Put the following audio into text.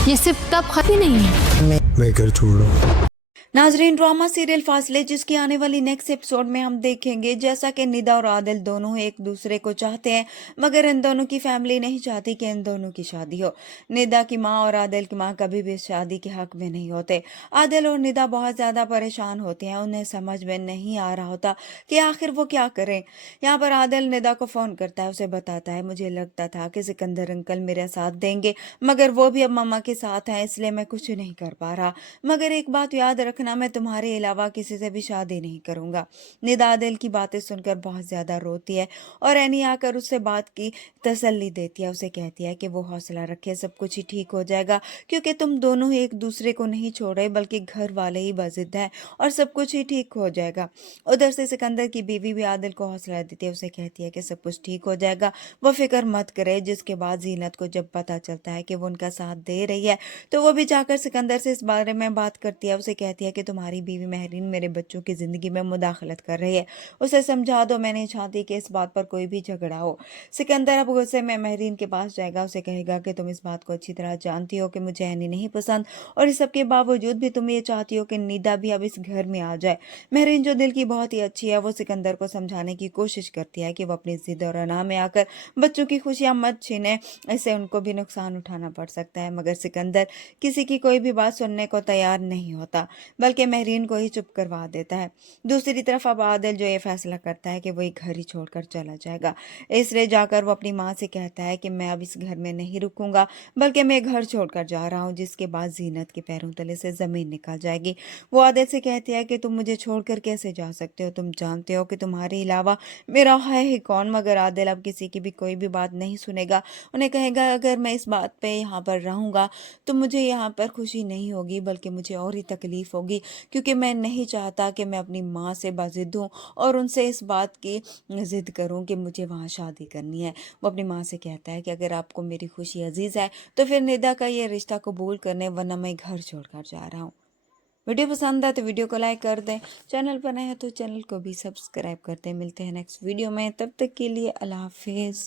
ये सिर्फ तब खत्म ही नहीं है। मैं घर छोड़ रहा हूँ। नाजरीन, ड्रामा सीरियल फासले जिसकी आने वाली नेक्स्ट एपिसोड में हम देखेंगे जैसा कि निदा और आदिल दोनों एक दूसरे को चाहते हैं, मगर इन दोनों की फैमिली नहीं चाहती कि इन दोनों की शादी हो। निदा की माँ और आदिल की माँ कभी भी इस शादी के हक में नहीं होते। आदिल और निदा बहुत ज़्यादा परेशान होते हैं, उन्हें समझ में नहीं आ रहा होता कि आखिर वो क्या करें। यहाँ पर आदिल निदा को फ़ोन करता है, उसे बताता है, मुझे लगता था कि सिकंदर अंकल मेरा साथ देंगे, मगर वो भी अब मम्मा के साथ हैं, इसलिए मैं कुछ नहीं कर पा रहा। मगर एक बात याद रखना, मैं तुम्हारे अलावा किसी से भी शादी नहीं करूंगा। निदा आदिल की बातें सुनकर बहुत ज्यादा रोती है और एनी आकर उससे बात की तसल्ली देती है। उसे कहती है कि वो हौसला रखे, सब कुछ ही ठीक हो जाएगा, क्योंकि तुम दोनों ही एक दूसरे को नहीं छोड़ रहे बल्कि घर वाले ही बाजिद हैं, और सब कुछ ही ठीक हो जाएगा। उधर से सिकंदर की बीवी भी आदिल को हौसला देती है, उसे कहती है कि सब कुछ ठीक हो जाएगा, वो फिक्र मत करे। जिसके बाद जीनत को जब पता चलता है कि वो उनका साथ दे रही है, तो वो भी जाकर सिकंदर से इस बारे में बात करती है। उसे कहती है कि तुम्हारी बीवी महरीन मेरे बच्चों की ज़िंदगी में मुदाखलत कर रही है, उसे समझा दो, मैं नहीं चाहती कि इस बात पर कोई भी झगड़ा हो। सिकंदर अब गुस्से में महरीन के पास जाएगा, उसे कहेगा कि तुम इस बात को अच्छी तरह जानती हो कि मुझे ऐनी नहीं पसंद, और इस सब के बावजूद भी तुम ये चाहती हो कि निदा भी अब इस घर में आ जाए। महरीन जो दिल की बहुत ही अच्छी है, वो सिकंदर को समझाने की कोशिश करती है कि वो अपनी जिद और अना में आकर बच्चों की खुशियां मत छीने, इससे उनको भी नुकसान उठाना पड़ सकता है। मगर सिकंदर किसी की कोई भी बात सुनने को तैयार नहीं होता, बल्कि महरीन को ही चुप करवा देता है। दूसरी तरफ अब आदिल जो ये फैसला करता है कि वो ये घर ही छोड़कर चला जाएगा, इसलिए जाकर वो अपनी माँ से कहता है कि मैं अब इस घर में नहीं रुकूंगा, बल्कि मैं घर छोड़कर जा रहा हूँ। जिसके बाद जीनत के पैरों तले से जमीन निकल जाएगी। वो आदिल से कहती है कि तुम मुझे छोड़कर कैसे जा सकते हो, तुम जानते हो कि तुम्हारे अलावा मेरा है ही कौन। मगर आदिल अब किसी की भी कोई भी बात नहीं सुनेगा, उन्हें कहेगा अगर मैं इस बात पे यहाँ पर रहूंगा तो मुझे यहाँ पर खुशी नहीं होगी, बल्कि मुझे और ही तकलीफ होगी, क्योंकि मैं नहीं चाहता कि मैं अपनी माँ से बाजिद हूँ और उनसे इस बात की जिद करूँ कि मुझे वहाँ शादी करनी है। वो अपनी माँ से कहता है कि अगर आपको मेरी खुशी अजीज़ है तो फिर निदा का ये रिश्ता कबूल करने, वरना मैं घर छोड़कर जा रहा हूँ। वीडियो पसंद है तो वीडियो को लाइक कर दें, चैनल पर नए हैं तो चैनल को भी सब्सक्राइब कर दें। मिलते हैं नेक्स्ट वीडियो में, तब तक के लिए अल्लाह हाफिज़।